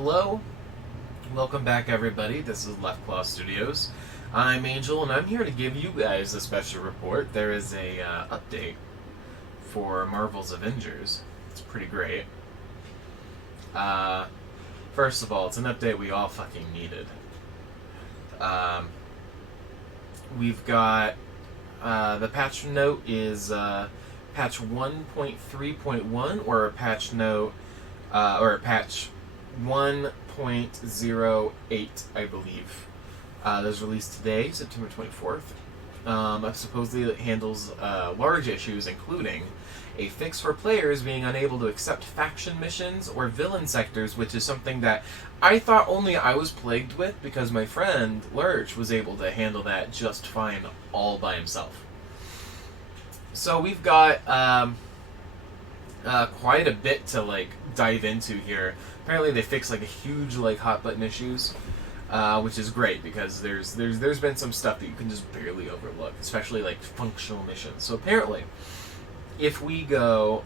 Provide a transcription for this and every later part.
Hello, welcome back everybody. This is Left Claw Studios. I'm Angel and I'm here to give you guys a special report. There is a update for Marvel's Avengers. It's pretty great. First of all, it's an update we all fucking needed. We've got the patch note is patch 1.3.1 or a patch note or a patch 1.08, I believe. That was released today, September 24th. Supposedly it handles large issues, including a fix for players being unable to accept faction missions or villain sectors, which is something that I thought only I was plagued with because my friend Lurch was able to handle that just fine all by himself. So we've got quite a bit to dive into here. Apparently they fixed a huge hot button issues, which is great because there's been some stuff that you can just barely overlook, especially functional missions. So apparently, if we go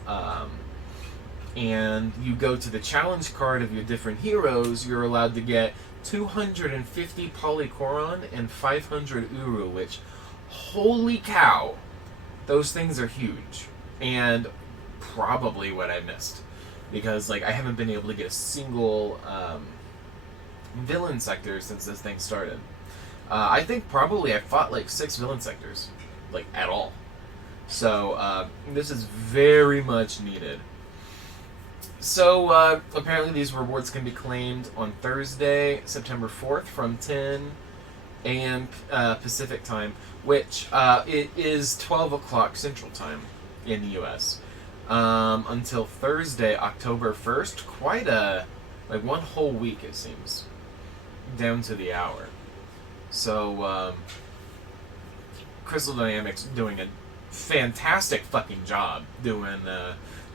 and you go to the challenge card of your different heroes, you're allowed to get 250 polychoron and 500 uru, which, holy cow, those things are huge. And probably what I missed, because I haven't been able to get a single villain sector since this thing started. I think probably I fought 6 villain sectors, at all. So this is very much needed. So apparently these rewards can be claimed on Thursday, September 4th from 10 a.m. Pacific time, which it is 12 o'clock Central Time in the U.S. Until Thursday, October 1st. Quite a, one whole week it seems, down to the hour. So, Crystal Dynamics doing a fantastic fucking job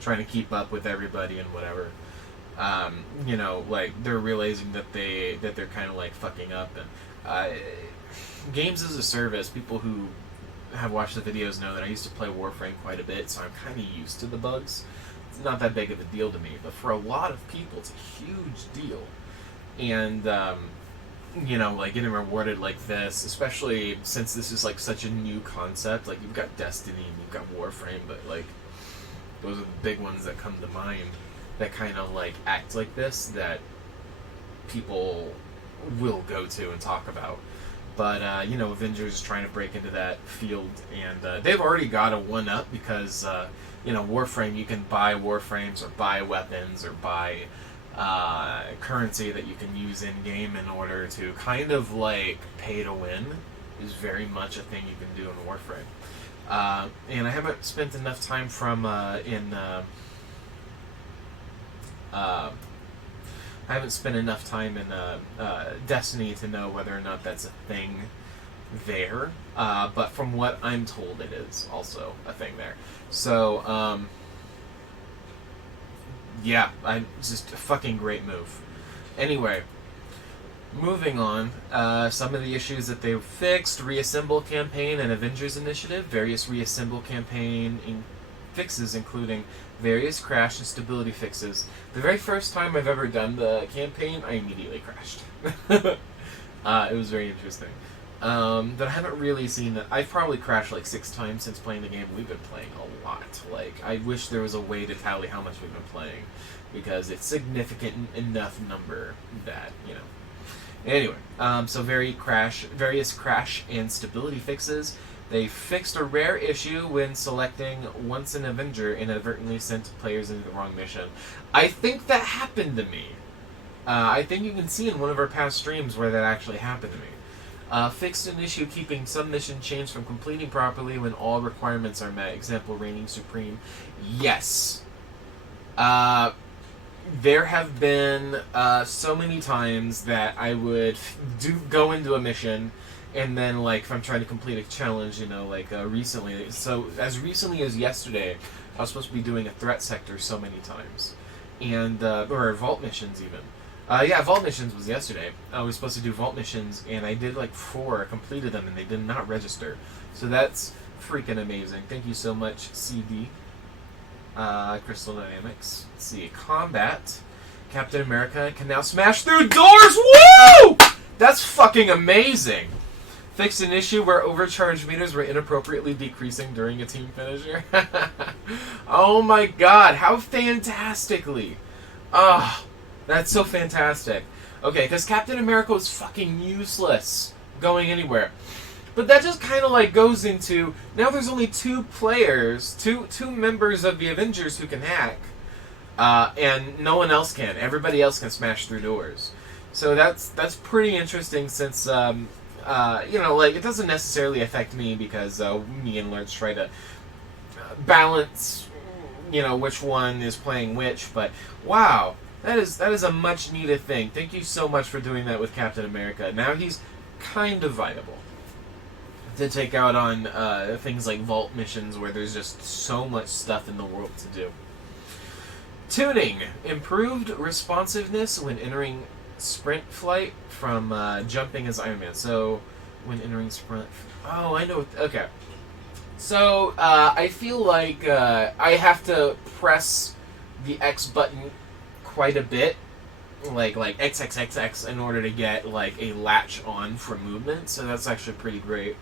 trying to keep up with everybody and whatever. They're realizing that they're kind of fucking up, and games as a service, people who have watched the videos know that I used to play Warframe quite a bit, so I'm kind of used to the bugs. It's not that big of a deal to me, but for a lot of people, it's a huge deal. And, getting rewarded like this, especially since this is, such a new concept. You've got Destiny and you've got Warframe, but, those are the big ones that come to mind that kind of, act like this, that people will go to and talk about. But, Avengers is trying to break into that field, and they've already got a one-up because, Warframe, you can buy Warframes or buy weapons or buy currency that you can use in-game in order to kind of, pay to win is very much a thing you can do in Warframe. And I haven't spent enough time I haven't spent enough time in Destiny to know whether or not that's a thing there. But from what I'm told, it is also a thing there. So, yeah, just a fucking great move. Anyway, moving on. Some of the issues that they've fixed: Reassemble campaign and Avengers initiative. Various Reassemble campaign fixes, including various crash and stability fixes. The very first time I've ever done the campaign, I immediately crashed. It was very interesting. But I haven't really seen that. I've probably crashed 6 times since playing the game. We've been playing a lot. I wish there was a way to tally how much we've been playing, because it's significant enough number that, Anyway, so various crash and stability fixes. They fixed a rare issue when selecting once an Avenger inadvertently sent players into the wrong mission. I think that happened to me. I think you can see in one of our past streams where that actually happened to me. Fixed an issue keeping some mission chains from completing properly when all requirements are met. Example, reigning supreme. Yes. There have been so many times that I would go into a mission, and then, if I'm trying to complete a challenge, recently. So, as recently as yesterday, I was supposed to be doing a threat sector so many times. And, or vault missions, even. Vault missions was yesterday. I was supposed to do vault missions, and I did, 4, completed them, and they did not register. So that's freaking amazing. Thank you so much, CD. Crystal Dynamics. Let's see. Combat. Captain America can now smash through doors. Woo! That's fucking amazing. Fixed an issue where overcharge meters were inappropriately decreasing during a team finisher. Oh my god, how fantastically. Ah, that's so fantastic. Okay, because Captain America was fucking useless going anywhere. But that just kind of like goes into, now there's only two players, two members of the Avengers who can hack. And no one else can. Everybody else can smash through doors. So that's pretty interesting since, like, it doesn't necessarily affect me because me and Lurch try to balance, which one is playing which. But, wow, that is a much needed thing. Thank you so much for doing that with Captain America. Now he's kind of viable to take out on things like vault missions where there's just so much stuff in the world to do. Tuning. Improved responsiveness when entering sprint flight from jumping as Iron Man. So, when entering sprint... Oh, I know. Okay. So, I feel like I have to press the X button quite a bit. Like XXXX in order to get, like, a latch on for movement. So that's actually pretty great.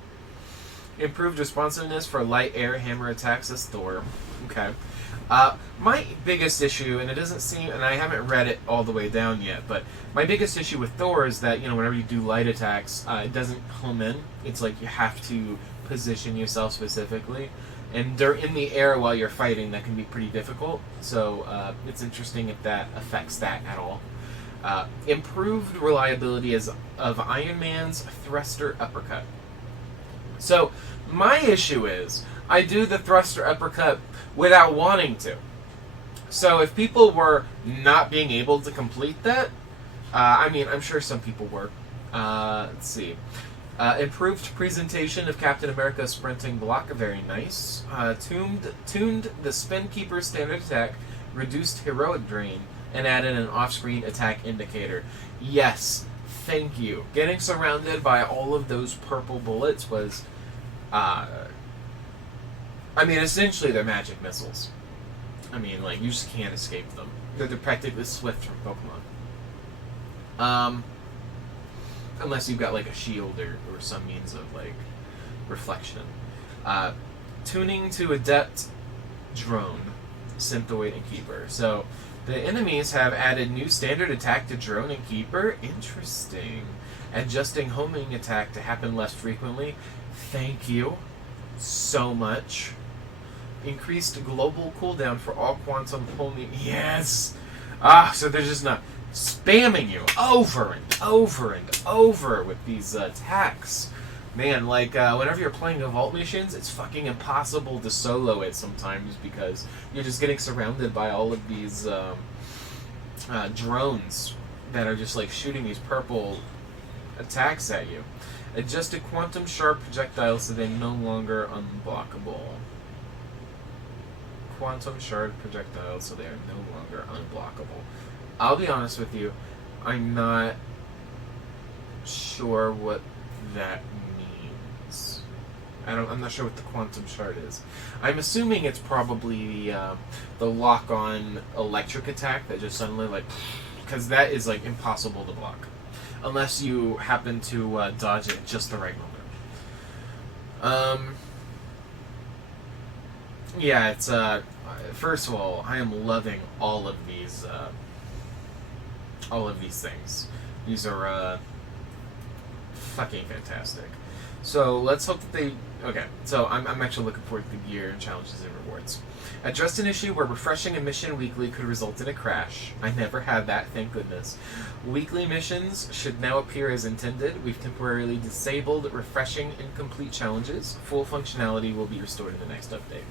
Improved responsiveness for light air hammer attacks as Thor. Okay. My biggest issue, and it doesn't seem, and I haven't read it all the way down yet, but my biggest issue with Thor is that, whenever you do light attacks, it doesn't home in. It's like you have to position yourself specifically. And they're in the air while you're fighting. That can be pretty difficult. So it's interesting if that affects that at all. Improved reliability of Iron Man's thruster uppercut. So, my issue is, I do the thruster uppercut without wanting to. So, if people were not being able to complete that, I'm sure some people were. Let's see. Improved presentation of Captain America's sprinting block, very nice. Tuned the Spin Keeper standard attack, reduced heroic drain, and added an off-screen attack indicator. Yes, thank you. Getting surrounded by all of those purple bullets was, essentially they're magic missiles. You just can't escape them. They're practically Swift from Pokemon. Unless you've got, like, a shield or some means of, like, reflection. Tuning to Adept Drone, Synthoid, and Keeper. So, the enemies have added new standard attack to Drone and Keeper. Interesting. Adjusting homing attack to happen less frequently. Thank you so much. Increased global cooldown for all quantum homing. Yes! So they're just not spamming you over and over and over with these attacks. Man, whenever you're playing the vault missions, it's fucking impossible to solo it sometimes because you're just getting surrounded by all of these drones that are just, shooting these purple attacks at you. Adjusted quantum sharp projectiles so they're no longer unblockable. Quantum sharp projectiles so they are no longer unblockable. I'll be honest with you, I'm not sure what that means. I'm not sure what the quantum shard is. I'm assuming it's probably the lock-on electric attack that just suddenly, because that is, impossible to block. Unless you happen to dodge it at just the right moment. Yeah, it's, first of all, I am loving all of these things. These are, fucking fantastic. So, let's hope that they... Okay, so I'm actually looking forward to the gear and challenges and rewards. Addressed an issue where refreshing a mission weekly could result in a crash. I never had that, thank goodness. Weekly missions should now appear as intended. We've temporarily disabled refreshing incomplete challenges. Full functionality will be restored in the next update.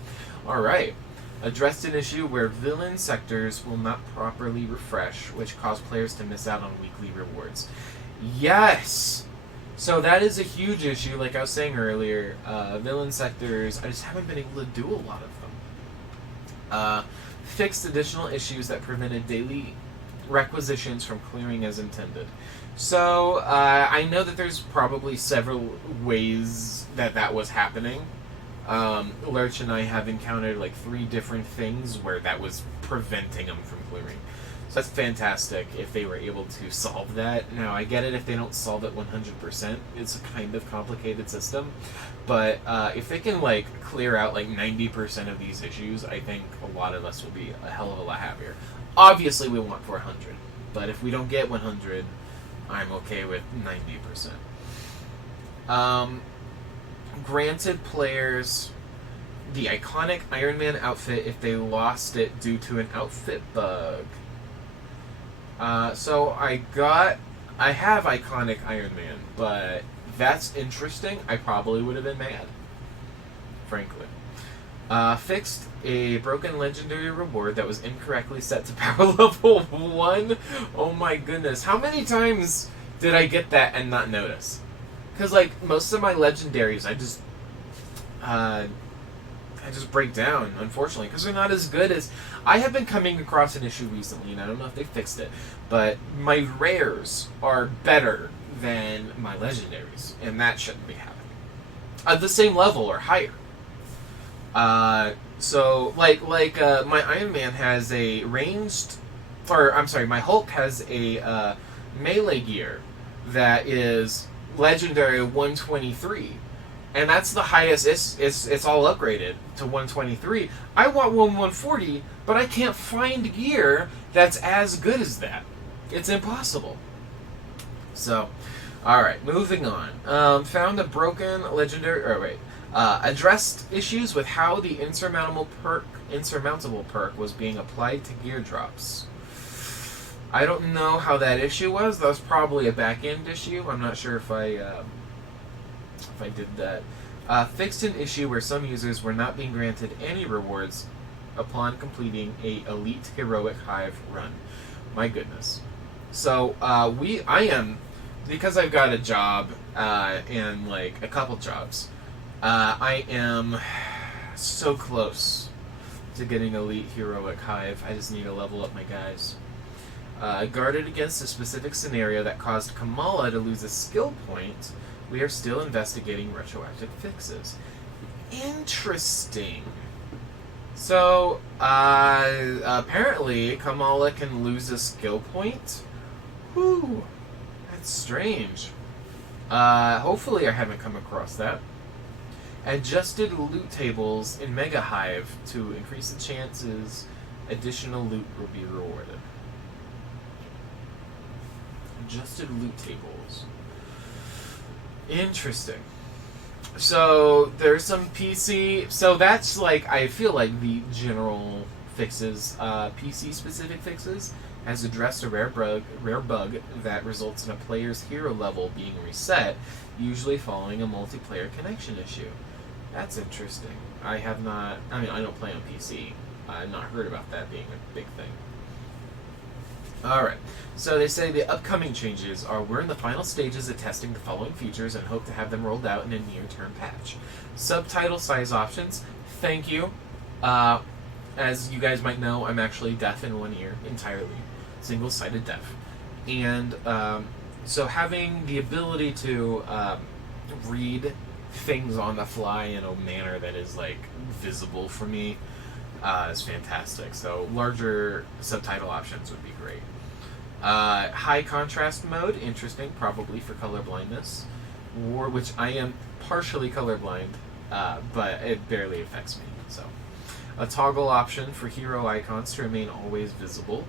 Alright. Addressed an issue where villain sectors will not properly refresh, which cause players to miss out on weekly rewards. Yes! So that is a huge issue, like I was saying earlier. Villain sectors, I just haven't been able to do a lot of them. Fixed additional issues that prevented daily requisitions from clearing as intended. So, I know that there's probably several ways that was happening. Lurch and I have encountered 3 different things where that was preventing them from clearing. So that's fantastic if they were able to solve that. Now, I get it if they don't solve it 100%. It's a kind of complicated system. But if they can, like, clear out, like, 90% of these issues, I think a lot of us will be a hell of a lot happier. Obviously, we want 400. But if we don't get 100, I'm okay with 90%. Granted players the iconic Iron Man outfit if they lost it due to an outfit bug. So I have iconic Iron Man, but that's interesting. I probably would have been mad, frankly. Fixed a broken legendary reward that was incorrectly set to power level 1. Oh my goodness. How many times did I get that and not notice? Because, like, most of my legendaries, I just break down, unfortunately, because they're not as good as... I have been coming across an issue recently, and I don't know if they fixed it, but my rares are better than my legendaries, and that shouldn't be happening. At the same level or higher. So, my Iron Man has a ranged... my Hulk has a melee gear that is legendary 123. And that's the highest. It's all upgraded to 123. I want 140, but I can't find gear that's as good as that. It's impossible. So, all right, moving on. Found a broken legendary. Addressed issues with how the insurmountable perk was being applied to gear drops. I don't know how that issue was. That was probably a back end issue. I'm not sure if I did that. Fixed an issue where some users were not being granted any rewards upon completing a Elite Heroic Hive run. My goodness. So, I am, because I've got a job, and, like, a couple jobs, I am so close to getting Elite Heroic Hive. I just need to level up my guys. Guarded against a specific scenario that caused Kamala to lose a skill point, we are still investigating retroactive fixes. Interesting. So, apparently, Kamala can lose a skill point? Whew. That's strange. Hopefully I haven't come across that. Adjusted loot tables in Mega Hive to increase the chances additional loot will be rewarded. Adjusted loot tables. Interesting. So, there's some PC... So, that's, like, I feel like the general fixes, PC-specific fixes, has addressed a rare bug that results in a player's hero level being reset, usually following a multiplayer connection issue. That's interesting. I don't play on PC. I've not heard about that being a big thing. Alright, so they say the upcoming changes are we're in the final stages of testing the following features and hope to have them rolled out in a near-term patch. Subtitle size options, thank you. As you guys might know, I'm actually deaf in one ear, entirely. Single-sided deaf. And so having the ability to read things on the fly in a manner that is, like, visible for me is fantastic. So larger subtitle options would be great. High contrast mode, interesting, probably for color blindness, which I am partially colorblind, but it barely affects me. So, a toggle option for hero icons to remain always visible.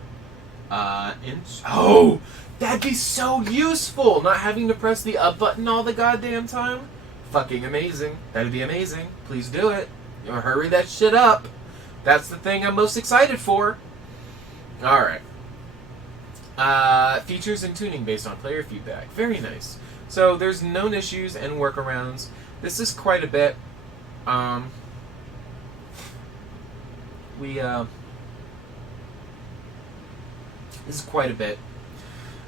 Oh, that'd be so useful! Not having to press the up button all the goddamn time. Fucking amazing. That'd be amazing. Please do it. Hurry that shit up. That's the thing I'm most excited for. Alright. Features and tuning based on player feedback. Very nice. So there's known issues and workarounds. This is quite a bit. This is quite a bit.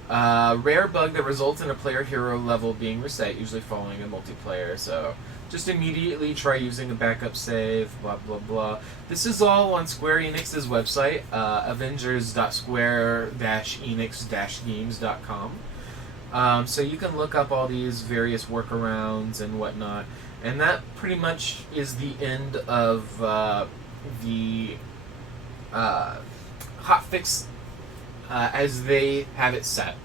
Rare bug that results in a player hero level being reset, usually following a multiplayer. So just immediately try using a backup save, blah, blah, blah. This is all on Square Enix's website, avengers.square-enix-games.com. So you can look up all these various workarounds and whatnot. And that pretty much is the end of the hotfix as they have it set.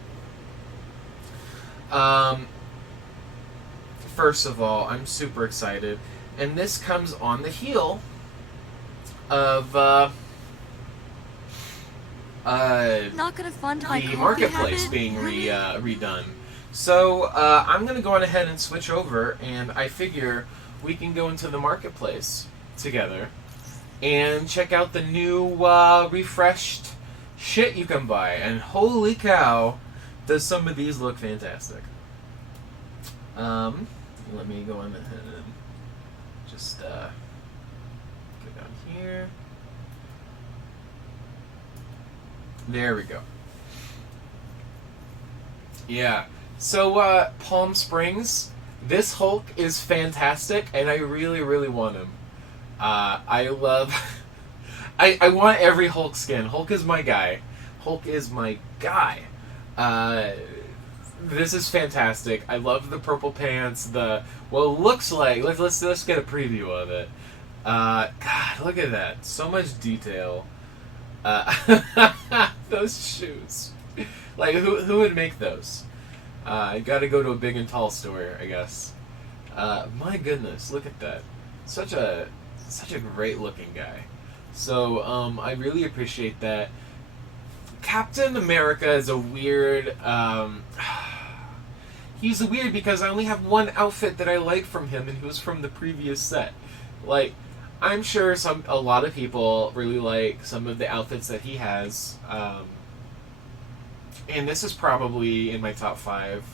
First of all, I'm super excited, and this comes on the heel of Not gonna fund my the coffee marketplace habit? being redone. So I'm going to go on ahead and switch over, and I figure we can go into the marketplace together and check out the new refreshed shit you can buy. And holy cow, does some of these look fantastic. Let me go on ahead and just go down here. There we go. Yeah. So, Palm Springs, this Hulk is fantastic, and I really, really want him. I love... I want every Hulk skin. Hulk is my guy. Hulk is my guy. This is fantastic. I love the purple pants. Well, it looks like... Let's get a preview of it. God, look at that. So much detail. Those shoes. Like, who would make those? I gotta go to a big and tall store, I guess. My goodness, look at that. Such a great looking guy. So, I really appreciate that. Captain America is a weird, he's weird because I only have one outfit that I like from him, and it was from the previous set. Like, I'm sure a lot of people really like some of the outfits that he has, and this is probably in my top 5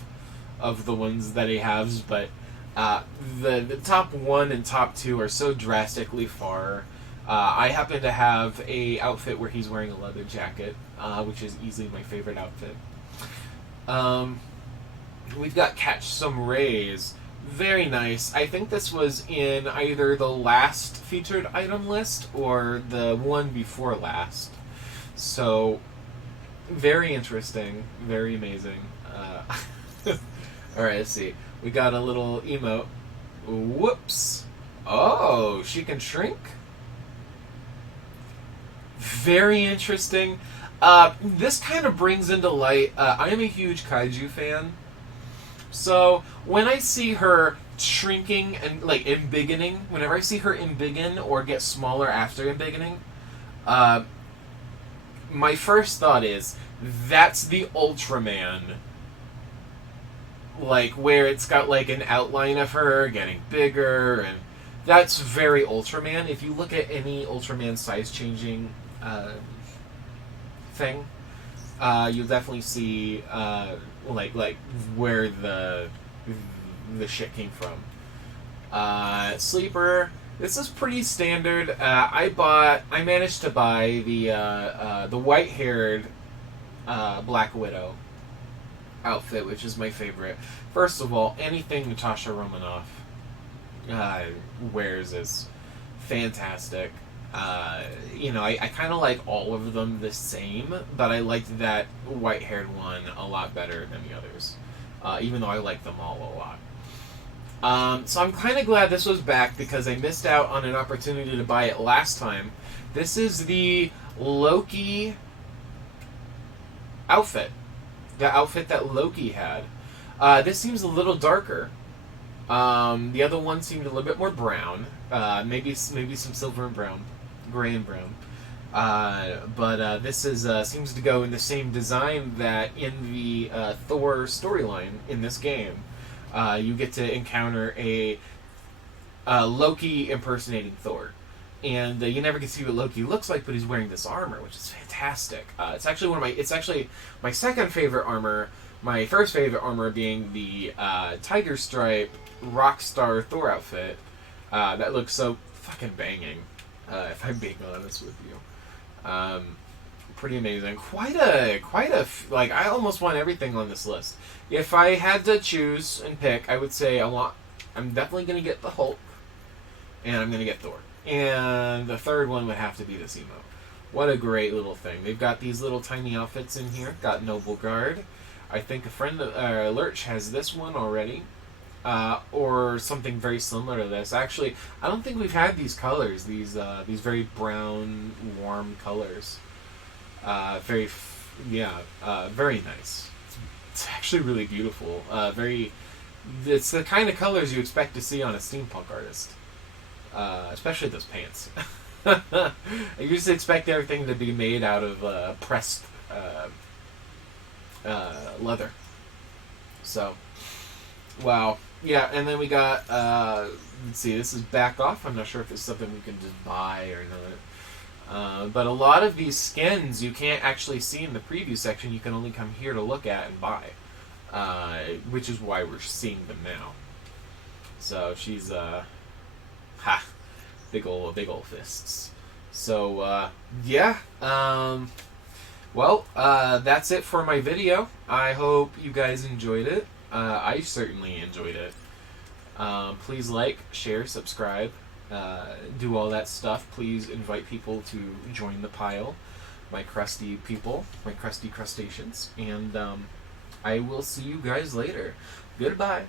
of the ones that he has, but the top 1 and top 2 are so drastically far. I happen to have a outfit where he's wearing a leather jacket, which is easily my favorite outfit. We've got Catch Some Rays. Very nice. I think this was in either the last featured item list or the one before last. So, very interesting. Very amazing. Alright, let's see. We got a little emote. Whoops. Oh, she can shrink? Very interesting. This kind of brings into light... I am a huge kaiju fan. So, when I see her shrinking and, like, embiggening, whenever I see her embiggen or get smaller after embiggening, my first thought is, that's the Ultraman. Like, where it's got, like, an outline of her getting bigger, and that's very Ultraman. If you look at any Ultraman size-changing thing, you'll definitely see, like where the shit came from. Sleeper. This is pretty standard. I managed to buy the white-haired Black Widow outfit, which is my favorite. First of all, anything Natasha Romanoff wears is fantastic. I kind of like all of them the same, but I liked that white-haired one a lot better than the others, even though I like them all a lot. So I'm kind of glad this was back because I missed out on an opportunity to buy it last time. This is the Loki outfit. The outfit that Loki had. This seems a little darker. The other one seemed a little bit more brown. Maybe some silver and brown. Gray and brown. But this seems to go in the same design that in the Thor storyline in this game. You get to encounter a Loki impersonating Thor. And you never get to see what Loki looks like, but he's wearing this armor, which is fantastic. It's actually my second favorite armor. My first favorite armor being the Tiger Stripe Rockstar Thor outfit. That looks so fucking banging, if I'm being honest with you. Pretty amazing. Quite a like, I almost want everything on this list. If I had to choose and pick, I would say I'm definitely going to get the Hulk, and I'm going to get Thor. And the third one would have to be this emote. What a great little thing. They've got these little tiny outfits in here. Got Noble Guard. I think a friend, Lurch, has this one already. Or something very similar to this. Actually, I don't think we've had these colors. These very brown, warm colors. very nice. It's actually really beautiful. It's the kind of colors you expect to see on a steampunk artist, especially those pants. I used to expect everything to be made out of pressed leather. So, wow. Yeah, and then we got, let's see, this is back off. I'm not sure if it's something we can just buy or not. But a lot of these skins you can't actually see in the preview section. You can only come here to look at and buy. Which is why we're seeing them now. So she's, big old fists. So, yeah. Well, that's it for my video. I hope you guys enjoyed it. I certainly enjoyed it. Please like, share, subscribe, do all that stuff. Please invite people to join the pile, my crusty people, my crusty crustaceans, and I will see you guys later. Goodbye.